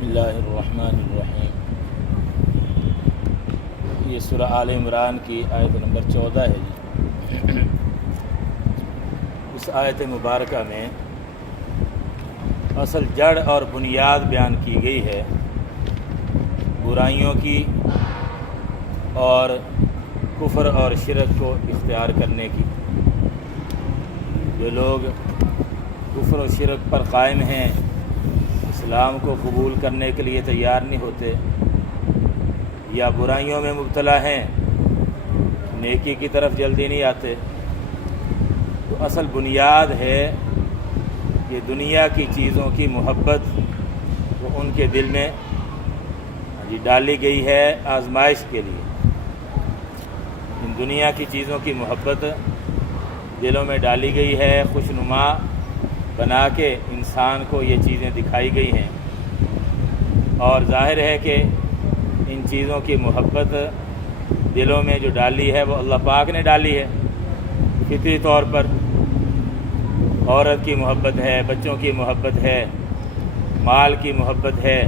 بسم اللہ الرحمن الرحیم۔ یہ سورہ آل عمران کی آیت نمبر 14 ہے جی۔ اس آیت مبارکہ میں اصل جڑ اور بنیاد بیان کی گئی ہے برائیوں کی اور کفر اور شرک کو اختیار کرنے کی۔ جو لوگ کفر و شرک پر قائم ہیں، اسلام کو قبول کرنے کے لیے تیار نہیں ہوتے یا برائیوں میں مبتلا ہیں، نیکی کی طرف جلدی نہیں آتے، تو اصل بنیاد ہے کہ دنیا کی چیزوں کی محبت وہ ان کے دل میں ڈالی گئی ہے آزمائش کے لیے۔ ان دنیا کی چیزوں کی محبت دلوں میں ڈالی گئی ہے، خوشنما بنا کے انسان کو یہ چیزیں دکھائی گئی ہیں، اور ظاہر ہے کہ ان چیزوں کی محبت دلوں میں جو ڈالی ہے وہ اللہ پاک نے ڈالی ہے فطری طور پر۔ عورت کی محبت ہے، بچوں کی محبت ہے، مال کی محبت ہے،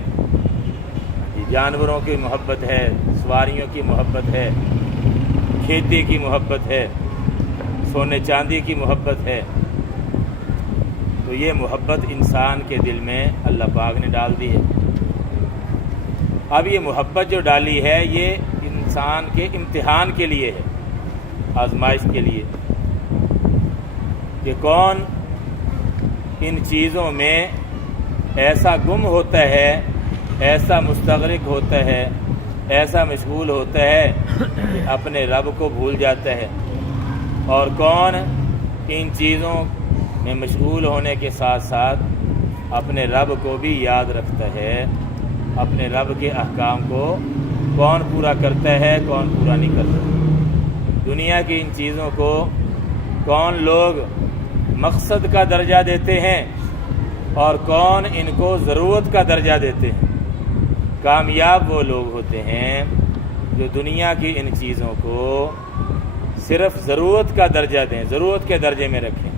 جانوروں کی محبت ہے، سواریوں کی محبت ہے، کھیتی کی محبت ہے، سونے چاندی کی محبت ہے۔ تو یہ محبت انسان کے دل میں اللہ پاک نے ڈال دی ہے۔ اب یہ محبت جو ڈالی ہے یہ انسان کے امتحان کے لیے ہے، آزمائش کے لیے، کہ کون ان چیزوں میں ایسا گم ہوتا ہے، ایسا مستغرق ہوتا ہے، ایسا مشغول ہوتا ہے کہ اپنے رب کو بھول جاتا ہے، اور کون ان چیزوں میں مشغول ہونے کے ساتھ ساتھ اپنے رب کو بھی یاد رکھتا ہے، اپنے رب کے احکام کو کون پورا کرتا ہے، کون پورا نہیں کرتا۔ دنیا کی ان چیزوں کو کون لوگ مقصد کا درجہ دیتے ہیں اور کون ان کو ضرورت کا درجہ دیتے ہیں۔ کامیاب وہ لوگ ہوتے ہیں جو دنیا کی ان چیزوں کو صرف ضرورت کا درجہ دیں، ضرورت کے درجے میں رکھیں،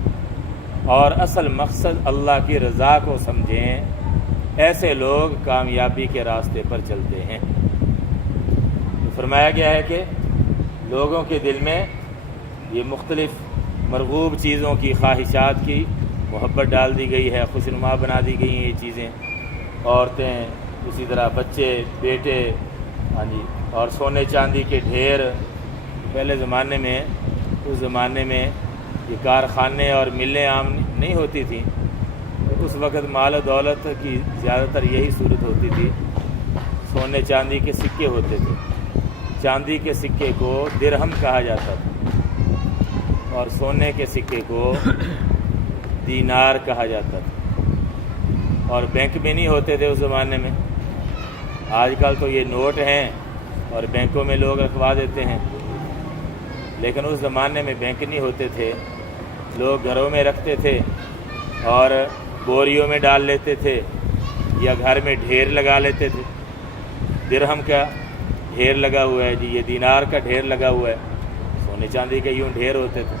اور اصل مقصد اللہ کی رضا کو سمجھیں۔ ایسے لوگ کامیابی کے راستے پر چلتے ہیں۔ تو فرمایا گیا ہے کہ لوگوں کے دل میں یہ مختلف مرغوب چیزوں کی، خواہشات کی محبت ڈال دی گئی ہے، خوشنما بنا دی گئی ہیں یہ چیزیں، عورتیں، اسی طرح بچے، بیٹے، اور سونے چاندی کے ڈھیر۔ پہلے زمانے میں، اس زمانے میں یہ کارخانے اور ملیں عام نہیں ہوتی تھیں، اس وقت مال و دولت کی زیادہ تر یہی صورت ہوتی تھی۔ سونے چاندی کے سکے ہوتے تھے، چاندی کے سکے کو درہم کہا جاتا تھا اور سونے کے سکے کو دینار کہا جاتا تھا، اور بینک میں نہیں ہوتے تھے اس زمانے میں۔ آج کل تو یہ نوٹ ہیں اور بینکوں میں لوگ رکھوا دیتے ہیں، لیکن اس زمانے میں بینک نہیں ہوتے تھے، لوگ گھروں میں رکھتے تھے اور بوریوں میں ڈال لیتے تھے یا گھر میں ڈھیر لگا لیتے تھے۔ درہم کا ڈھیر لگا ہوا ہے جی، یہ دینار کا ڈھیر لگا ہوا ہے، سونے چاندی کے یوں ڈھیر ہوتے تھے۔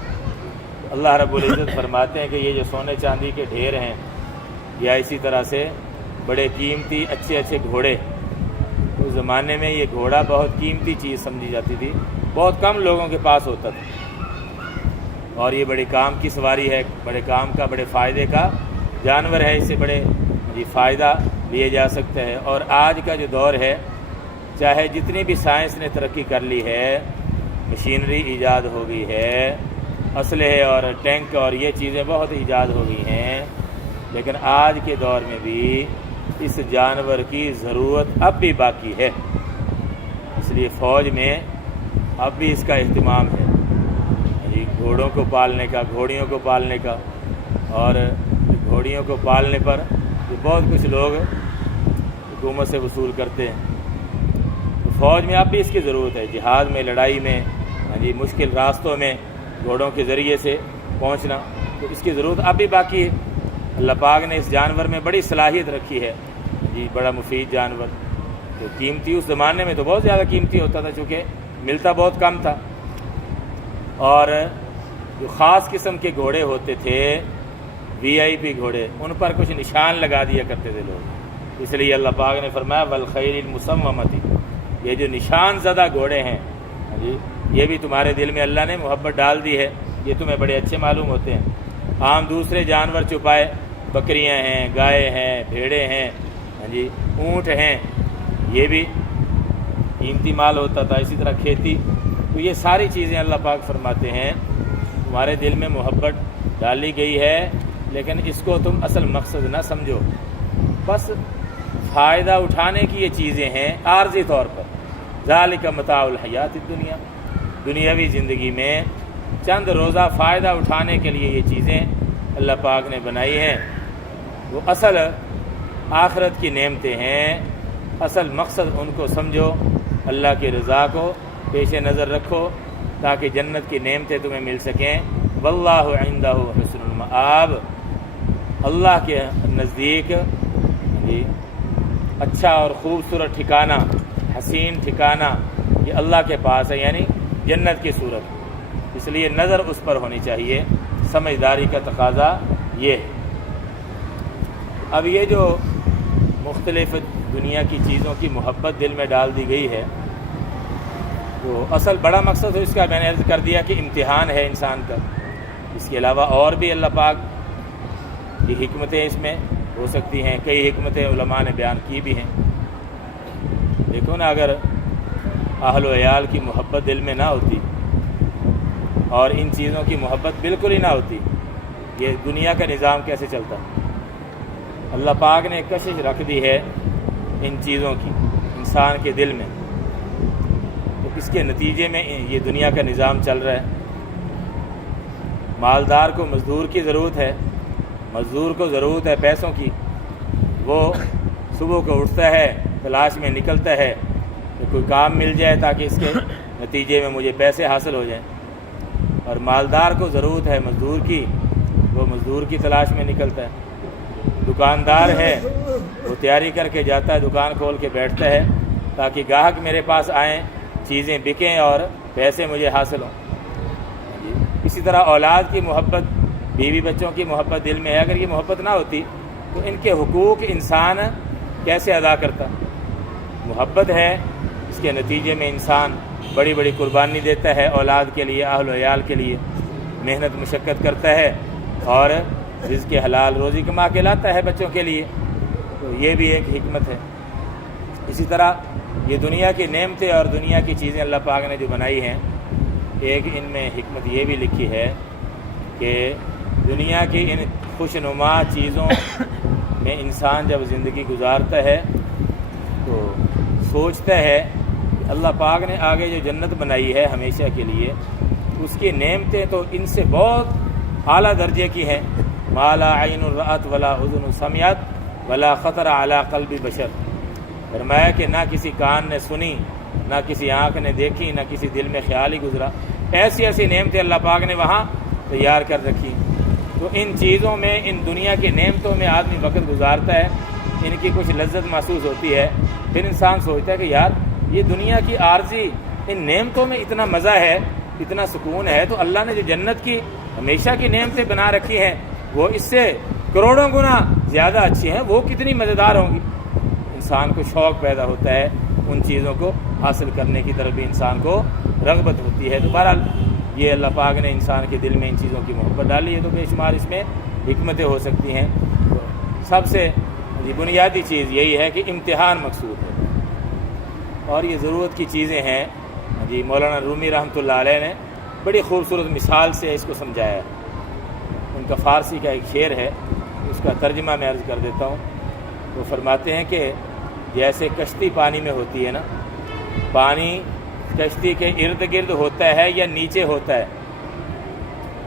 اللہ رب العزت فرماتے ہیں کہ یہ جو سونے چاندی کے ڈھیر ہیں، یا اسی طرح سے بڑے قیمتی اچھے اچھے گھوڑے، اس زمانے میں یہ گھوڑا بہت قیمتی چیز سمجھی جاتی تھی، بہت کم لوگوں کے پاس ہوتا تھا، اور یہ بڑے کام کی سواری ہے، بڑے کام کا، بڑے فائدے کا جانور ہے، اس سے بڑے فائدہ لیا جا سکتا ہے۔ اور آج کا جو دور ہے، چاہے جتنی بھی سائنس نے ترقی کر لی ہے، مشینری ایجاد ہو گئی ہے، اسلحے اور ٹینک اور یہ چیزیں بہت ایجاد ہو گئی ہیں، لیکن آج کے دور میں بھی اس جانور کی ضرورت اب بھی باقی ہے۔ اس لیے فوج میں اب بھی اس کا اہتمام ہے، گھوڑوں کو پالنے کا، گھوڑیوں کو پالنے کا، اور گھوڑیوں کو پالنے پر بہت کچھ لوگ حکومت سے وصول کرتے ہیں۔ تو فوج میں اب بھی اس کی ضرورت ہے، جہاد میں، لڑائی میں، مشکل راستوں میں گھوڑوں کے ذریعے سے پہنچنا، تو اس کی ضرورت اب بھی باقی ہے۔ اللہ پاک نے اس جانور میں بڑی صلاحیت رکھی ہے جی، بڑا مفید جانور، تو قیمتی اس زمانے میں تو بہت زیادہ قیمتی ہوتا تھا چونکہ ملتا بہت کم تھا، اور جو خاص قسم کے گھوڑے ہوتے تھے، وی آئی پی گھوڑے، ان پر کچھ نشان لگا دیا کرتے تھے لوگ اس لیے اللہ پاک نے فرمایا والخیل المسومۃ، یہ جو نشان زدہ گھوڑے ہیں جی، یہ بھی تمہارے دل میں اللہ نے محبت ڈال دی ہے، یہ تمہیں بڑے اچھے معلوم ہوتے ہیں۔ عام دوسرے جانور چھپائے، بکریاں ہیں، گائے ہیں، بھیڑیں ہیں جی، اونٹ ہیں، یہ بھی قیمتی مال ہوتا تھا، اسی طرح کھیتی، تو یہ ساری چیزیں اللہ پاک فرماتے ہیں تمہارے دل میں محبت ڈالی گئی ہے، لیکن اس کو تم اصل مقصد نہ سمجھو، بس فائدہ اٹھانے کی یہ چیزیں ہیں عارضی طور پر۔ ذالک متاع الحیات الدنیا، دنیاوی زندگی میں چند روزہ فائدہ اٹھانے کے لیے یہ چیزیں اللہ پاک نے بنائی ہیں، وہ اصل آخرت کی نعمتیں ہیں، اصل مقصد ان کو سمجھو، اللہ کی رضا کو پیش نظر رکھو تاکہ جنت کی نعمتیں تمہیں مل سکیں۔ واللہ عندہ حسن المآب، اللہ کے نزدیک جی اچھا اور خوبصورت ٹھکانہ، حسین ٹھکانہ یہ اللہ کے پاس ہے، یعنی جنت کی صورت، اس لیے نظر اس پر ہونی چاہیے، سمجھداری کا تقاضا یہ ہے۔ اب یہ جو مختلف دنیا کی چیزوں کی محبت دل میں ڈال دی گئی ہے، تو اصل بڑا مقصد تو اس کا میں نے عرض کر دیا کہ امتحان ہے انسان کا، اس کے علاوہ اور بھی اللہ پاک کی حکمتیں اس میں ہو سکتی ہیں، کئی حکمتیں علماء نے بیان کی بھی ہیں۔ دیکھو نا، اگر اہل و عیال کی محبت دل میں نہ ہوتی اور ان چیزوں کی محبت بالکل ہی نہ ہوتی، یہ دنیا کا نظام کیسے چلتا؟ اللہ پاک نے کشش رکھ دی ہے ان چیزوں کی انسان کے دل میں، تو اس کے نتیجے میں یہ دنیا کا نظام چل رہا ہے۔ مالدار کو مزدور کی ضرورت ہے، مزدور کو ضرورت ہے پیسوں کی، وہ صبح کو اٹھتا ہے، تلاش میں نکلتا ہے کہ کوئی کام مل جائے تاکہ اس کے نتیجے میں مجھے پیسے حاصل ہو جائیں، اور مالدار کو ضرورت ہے مزدور کی، وہ مزدور کی تلاش میں نکلتا ہے۔ دکاندار ہے، وہ تیاری کر کے جاتا ہے، دکان کھول کے بیٹھتا ہے تاکہ گاہک میرے پاس آئیں، چیزیں بکیں اور پیسے مجھے حاصل ہوں۔ اسی طرح اولاد کی محبت، بیوی بچوں کی محبت دل میں ہے، اگر یہ محبت نہ ہوتی تو ان کے حقوق انسان کیسے ادا کرتا؟ محبت ہے، اس کے نتیجے میں انسان بڑی بڑی قربانی دیتا ہے اولاد کے لیے، اہل و عیال کے لیے محنت مشقت کرتا ہے اور رزق حلال روزی کما کے لاتا ہے بچوں کے لیے، تو یہ بھی ایک حکمت ہے۔ اسی طرح یہ دنیا کی نعمتیں اور دنیا کی چیزیں اللہ پاک نے جو بنائی ہیں، ایک ان میں حکمت یہ بھی لکھی ہے کہ دنیا کی ان خوشنما چیزوں میں انسان جب زندگی گزارتا ہے تو سوچتا ہے کہ اللہ پاک نے آگے جو جنت بنائی ہے ہمیشہ کے لیے، اس کی نعمتیں تو ان سے بہت اعلیٰ درجے کی ہیں۔ ما لا عین رأت ولا اذن سمعت ولا خطر علی قلب بشر، فرمایا کہ نہ کسی کان نے سنی، نہ کسی آنکھ نے دیکھی، نہ کسی دل میں خیال ہی گزرا، ایسی ایسی نعمتیں اللہ پاک نے وہاں تیار کر رکھی۔ تو ان چیزوں میں، ان دنیا کی نعمتوں میں آدمی وقت گزارتا ہے، ان کی کچھ لذت محسوس ہوتی ہے، پھر انسان سوچتا ہے کہ یار یہ دنیا کی عارضی ان نعمتوں میں اتنا مزہ ہے، اتنا سکون ہے، تو اللہ نے جو جنت کی ہمیشہ کی نعمتیں بنا رکھی ہیں وہ اس سے کروڑوں گنا زیادہ اچھی ہیں، وہ کتنی مزیدار ہوں گی۔ انسان کو شوق پیدا ہوتا ہے، ان چیزوں کو حاصل کرنے کی طرف بھی انسان کو رغبت ہوتی ہے۔ تو بہرحال یہ اللہ پاک نے انسان کے دل میں ان چیزوں کی محبت ڈالی ہے، تو بے شمار اس میں حکمتیں ہو سکتی ہیں۔ تو سب سے بنیادی چیز یہی ہے کہ امتحان مقصود ہے، اور یہ ضرورت کی چیزیں ہیں۔ جی مولانا رومی رحمۃ اللہ علیہ نے بڑی خوبصورت مثال سے اس کو سمجھایا ہے۔ ان کا فارسی کا ایک شعر ہے، اس کا ترجمہ میں عرض کر دیتا ہوں۔ وہ فرماتے ہیں کہ جیسے کشتی پانی میں ہوتی ہے نا، پانی کشتی کے ارد گرد ہوتا ہے یا نیچے ہوتا ہے،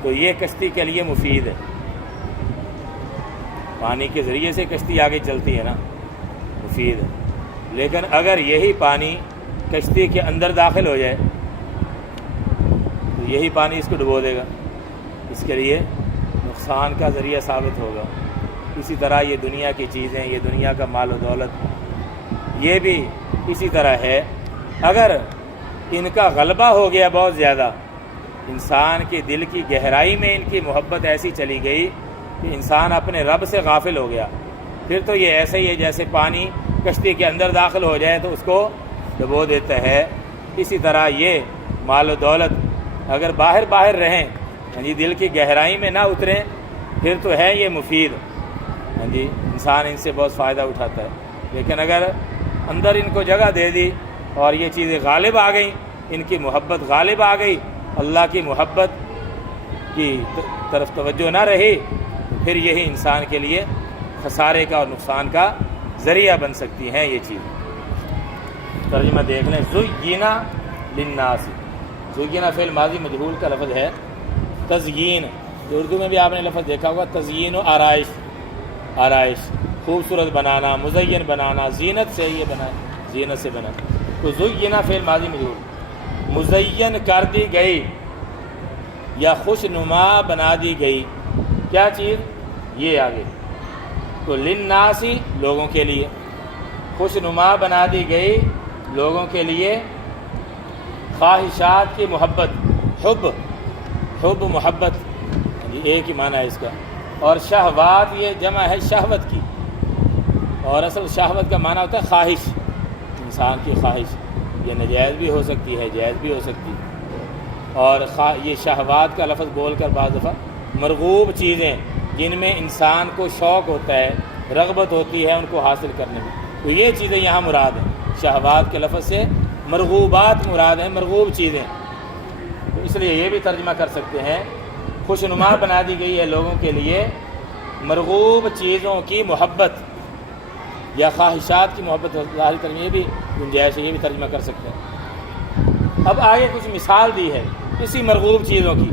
تو یہ کشتی کے لیے مفید ہے۔ پانی کے ذریعے سے کشتی آگے چلتی ہے نا، مفید ہے۔ لیکن اگر یہی پانی کشتی کے اندر داخل ہو جائے تو یہی پانی اس کو ڈبو دے گا، اس کے لیے نقصان کا ذریعہ ثابت ہوگا۔ اسی طرح یہ دنیا کی چیزیں، یہ دنیا کا مال و دولت، یہ بھی اسی طرح ہے۔ اگر ان کا غلبہ ہو گیا بہت زیادہ، انسان کے دل کی گہرائی میں ان کی محبت ایسی چلی گئی کہ انسان اپنے رب سے غافل ہو گیا، پھر تو یہ ایسے ہی ہے جیسے پانی کشتی کے اندر داخل ہو جائے تو اس کو ڈبو دیتا ہے، اسی طرح یہ مال و دولت اگر باہر رہیں، ہاں جی، دل کی گہرائی میں نہ اتریں، پھر تو ہے یہ مفید، ہاں جی، انسان ان سے بہت فائدہ اٹھاتا ہے، لیکن اگر اندر ان کو جگہ دے دی اور یہ چیزیں غالب آ گئیں، ان کی محبت غالب آ گئی، اللہ کی محبت کی طرف توجہ نہ رہی، پھر یہی انسان کے لیے خسارے کا اور نقصان کا ذریعہ بن سکتی ہیں یہ چیز۔ ترجمہ دیکھ لیں، زینا للناس، زینا فعل ماضی مجہول کا لفظ ہے، تزیین جو اردو میں بھی آپ نے لفظ دیکھا ہوگا، تزیین و آرائش، خوبصورت بنانا، مزین بنانا، زینت سے یہ بنا، زینت سے بنا، تو زینا فعل ماضی مجہول، مزین کر دی گئی یا خوش نما بنا دی گئی، کیا چیز؟ یہ آگے، تو للناسی لوگوں کے لیے، خوش نما بنا دی گئی لوگوں کے لیے، خواہشات کی محبت، حب محبت، ایک ہی معنی ہے اس کا، اور شہوات یہ جمع ہے شہوت کی، اور اصل شہوت کا معنی ہوتا ہے خواہش، انسان کی خواہش، یہ ناجائز بھی ہو سکتی ہے، جائز بھی ہو سکتی ہے، اور یہ شہوات کا لفظ بول کر بعض دفعہ مرغوب چیزیں جن میں انسان کو شوق ہوتا ہے، رغبت ہوتی ہے ان کو حاصل کرنے میں، تو یہ چیزیں یہاں مراد ہیں، شہوات کے لفظ سے مرغوبات مراد ہیں، مرغوب چیزیں، تو اس لیے یہ بھی ترجمہ کر سکتے ہیں، خوش نما بنا دی گئی ہے لوگوں کے لیے مرغوب چیزوں کی محبت یا خواہشات کی محبت، ظاہر ترجمہ یہ بھی گنجائش ہے، یہ بھی ترجمہ کر سکتے ہیں۔ اب آگے کچھ مثال دی ہے اسی مرغوب چیزوں کی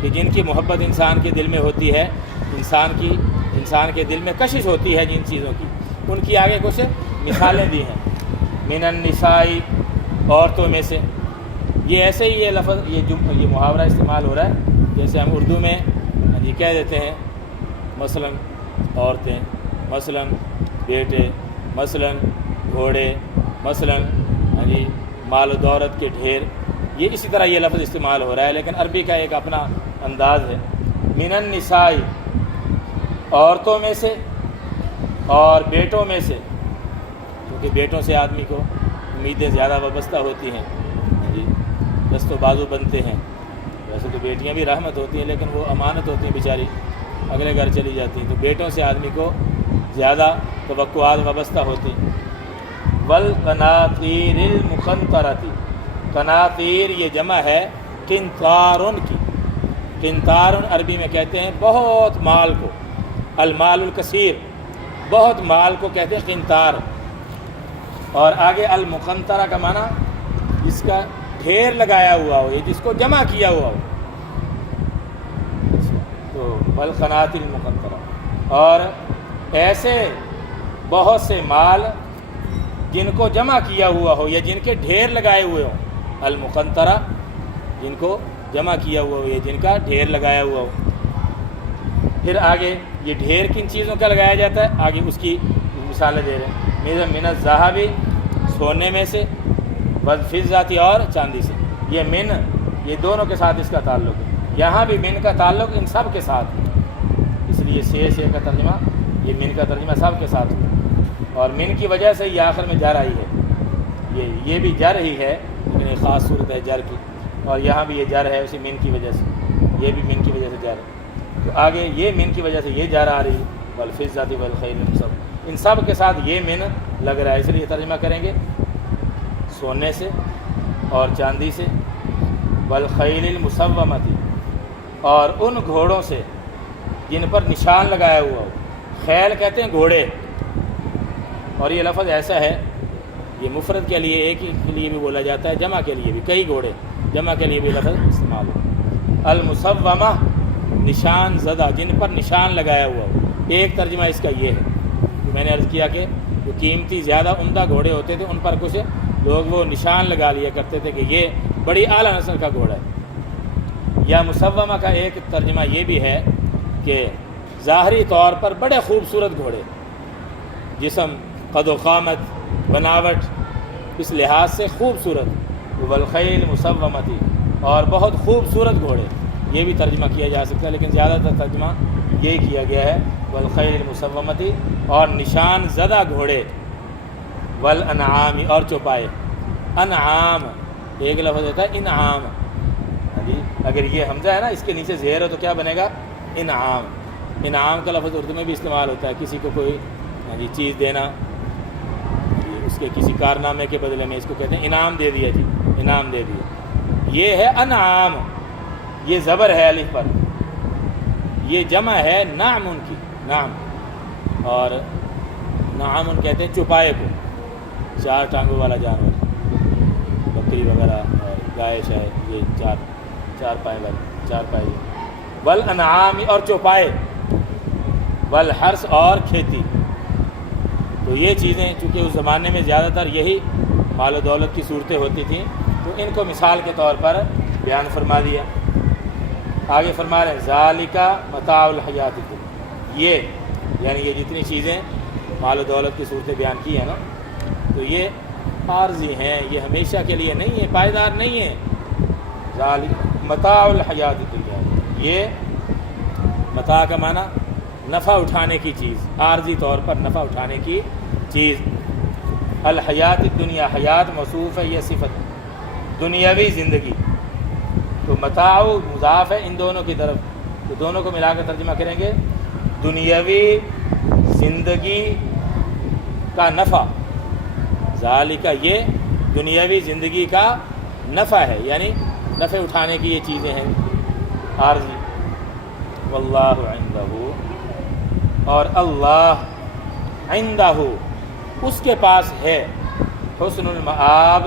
کہ جن کی محبت انسان کے دل میں ہوتی ہے، انسان کے دل میں کشش ہوتی ہے جن چیزوں کی، ان کی آگے کچھ مثالیں دی ہیں، من النساء، عورتوں میں سے، یہ ایسے ہی یہ لفظ یہ محاورہ استعمال ہو رہا ہے جیسے ہم اردو میں جی کہہ دیتے ہیں، مثلا عورتیں، مثلا بیٹے، مثلا گھوڑے، مثلا جی مال و دولت کے ڈھیر، یہ اسی طرح یہ لفظ استعمال ہو رہا ہے، لیکن عربی کا ایک اپنا انداز ہے۔ من النساء، عورتوں میں سے اور بیٹوں میں سے، کیونکہ بیٹوں سے آدمی کو امیدیں زیادہ وابستہ ہوتی ہیں، جی دست و بازو بنتے ہیں، ویسے تو بیٹیاں بھی رحمت ہوتی ہیں لیکن وہ امانت ہوتی ہیں بیچاری، اگلے گھر چلی جاتی ہیں، تو بیٹوں سے آدمی کو زیادہ توقعات وابستہ ہوتی ہیں۔ والقناطیر المقنطرۃ، قناطیر یہ جمع ہے قنطارن کی، قنطارن عربی میں کہتے ہیں بہت مال کو، المال الکثیر، بہت مال کو کہتے ہیں قنطار، اور آگے المقنطرہ کا معنی جس کا ڈھیر لگایا ہوا ہو، یہ جس کو جمع کیا ہوا ہو، تو والقناطیر المقنطرہ، اور ایسے بہت سے مال جن کو جمع کیا ہوا ہو یا جن کے ڈھیر لگائے ہوئے ہوں، المقنطرہ جن کو جمع کیا ہوا ہو یا جن کا ڈھیر لگایا ہوا ہو۔ پھر آگے یہ ڈھیر کن چیزوں کا لگایا جاتا ہے، آگے اس کی مثالیں دے رہے ہیں، من الذہب، سونے میں سے، والفضة، اور چاندی سے، یہ من یہ دونوں کے ساتھ اس کا تعلق ہے، یہاں بھی من کا تعلق ان سب کے ساتھ ہے، اس لیے سے کا ترجمہ، یہ من کا ترجمہ سب کے ساتھ ہے، اور من کی وجہ سے یہ آخر میں جر آئی ہے، یہ بھی جر ہی ہے لیکن ایک خاص صورت ہے جر کی، اور یہاں بھی یہ جر ہے اسی من کی وجہ سے، یہ بھی من کی وجہ سے جر ہے، تو آگے یہ من کی وجہ سے یہ جر آ رہی ہے، والفضة والخیل المسومۃ، ان سب کے ساتھ یہ من لگ رہا ہے، اس لیے ترجمہ کریں گے سونے سے اور چاندی سے، والخیل المسومۃ، اور ان گھوڑوں سے جن پر نشان لگایا ہوا ہو، خیل کہتے ہیں گھوڑے، اور یہ لفظ ایسا ہے یہ مفرد کے لیے ایک ہی کے لیے بھی بولا جاتا ہے، جمع کے لیے بھی، کئی گھوڑے جمع کے لیے بھی لفظ استعمال ہو، المسومہ نشان زدہ، جن پر نشان لگایا ہوا ہو، ایک ترجمہ اس کا یہ ہے، میں نے عرض کیا کہ جو قیمتی زیادہ عمدہ گھوڑے ہوتے تھے ان پر کچھ لوگ وہ نشان لگا لیا کرتے تھے کہ یہ بڑی اعلیٰ نسل کا گھوڑا ہے، یا مسومہ کا ایک ترجمہ یہ بھی ہے کہ ظاہری طور پر بڑے خوبصورت گھوڑے، جسم، قد و قامت، بناوٹ اس لحاظ سے خوبصورت، والخیل مسومۃ، اور بہت خوبصورت گھوڑے، یہ بھی ترجمہ کیا جا سکتا ہے، لیکن زیادہ تر ترجمہ یہی کیا گیا ہے والخیل المسومتی اور نشان زدہ گھوڑے، والانعام اور چوپائے۔ انعام ایک لفظ ہوتا ہے انعام، جی اگر یہ حمزہ ہے نا اس کے نیچے زہر ہو تو کیا بنے گا؟ انعام۔ انعام کا لفظ اردو میں بھی استعمال ہوتا ہے، کسی کو کوئی جی چیز دینا، جی اس کے کسی کارنامے کے بدلے میں، اس کو کہتے ہیں انعام دے دیا، جی انعام دے دیا۔ یہ ہے انعام، یہ زبر ہے الف پر، یہ جمع ہے نعم کی، نعم، اور نعم کہتے ہیں چوپائے کو، چار ٹانگوں والا جانور، بکری وغیرہ اور گائے شاید، یہ چار پائے والے، چار پائے۔ والانعام اور چوپائے، والحرث اور کھیتی۔ تو یہ چیزیں چونکہ اس زمانے میں زیادہ تر یہی مال و دولت کی صورتیں ہوتی تھیں، تو ان کو مثال کے طور پر بیان فرما دیا۔ آگے فرما رہے ہیں ذالک متاع الحیات الدنیا، یہ یعنی یہ جتنی چیزیں مال و دولت کی صورتیں بیان کی ہیں نا، تو یہ عارضی ہیں، یہ ہمیشہ کے لیے نہیں ہے، پائیدار نہیں ہے۔ ذالک متاع الحیات الدنیا، یہ متاع کا معنی نفع اٹھانے کی چیز، عارضی طور پر نفع اٹھانے کی چیز۔ الحیات الدنیا، حیات موصوف ہے، یہ صفت دنیاوی زندگی، تو متاع مضاف ہے ان دونوں کی طرف، تو دونوں کو ملا کر ترجمہ کریں گے دنیاوی زندگی کا نفع۔ ذالک یہ دنیاوی زندگی کا نفع ہے، یعنی نفع اٹھانے کی یہ چیزیں ہیں عارضی۔ واللہ عندہ، اور اللہ عندہ اس کے پاس ہے، حسن المآب،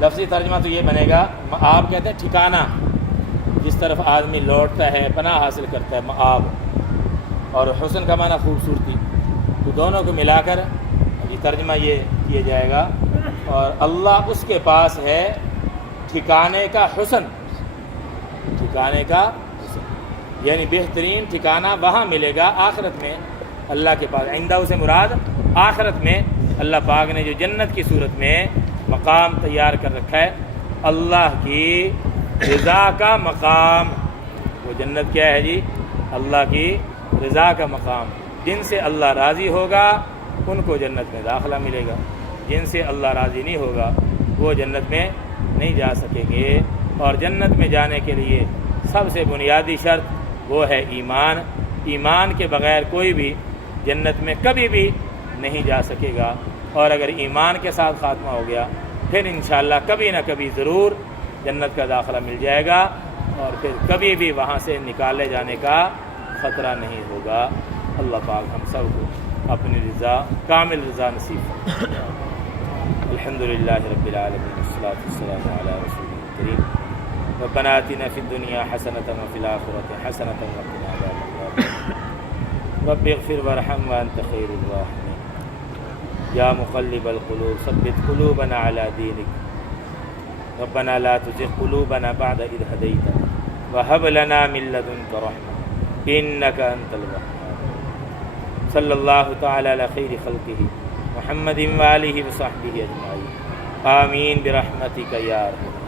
لفظی ترجمہ تو یہ بنے گا، مآب کہتے ہیں ٹھکانہ، جس طرف آدمی لوٹتا ہے، پناہ حاصل کرتا ہے، مآب، اور حسن کا معنی خوبصورتی، تو دونوں کو ملا کر یہ ترجمہ یہ کیا جائے گا۔ اور اللہ اس کے پاس ہے ٹھکانے کا حسن، ٹھکانے کا حسن یعنی بہترین ٹھکانہ وہاں ملے گا آخرت میں اللہ کے پاس۔ عندہ سے مراد آخرت میں اللہ پاک نے جو جنت کی صورت میں مقام تیار کر رکھا ہے، اللہ کی رضا کا مقام، وہ جنت کیا ہے جی؟ اللہ کی رضا کا مقام، جن سے اللہ راضی ہوگا ان کو جنت میں داخلہ ملے گا، جن سے اللہ راضی نہیں ہوگا وہ جنت میں نہیں جا سکیں گے۔ اور جنت میں جانے کے لیے سب سے بنیادی شرط وہ ہے ایمان، ایمان کے بغیر کوئی بھی جنت میں کبھی بھی نہیں جا سکے گا، اور اگر ایمان کے ساتھ خاتمہ ہو گیا پھر انشاءاللہ کبھی نہ کبھی ضرور جنت کا داخلہ مل جائے گا، اور پھر کبھی بھی وہاں سے نکالے جانے کا خطرہ نہیں ہوگا۔ اللہ پاک ہم سب کو اپنی رضا، کامل رضا نصیب فرمائے۔ الحمدللہ رب العالمین، والصلاۃ والسلام علی رسول کریم۔ ربنا آتنا فی الدنیا حسنۃ وفی الآخرۃ حسنۃ وقنا عذاب النار۔ رب اغفر وارحم وانت خیر الراحمین۔ یا مقلب القلوب ثبت قلوبنا علی دینک۔ ربنا لا تزغ قلوبنا بعد اذ ہدیتنا وہب لنا من لدنک رحمۃ انک انت الوہاب۔ صلی اللہ تعالی علی خیر خلقہ محمد وآلہ وصحبہ اجمعین، آمین برحمتک یا ارحم۔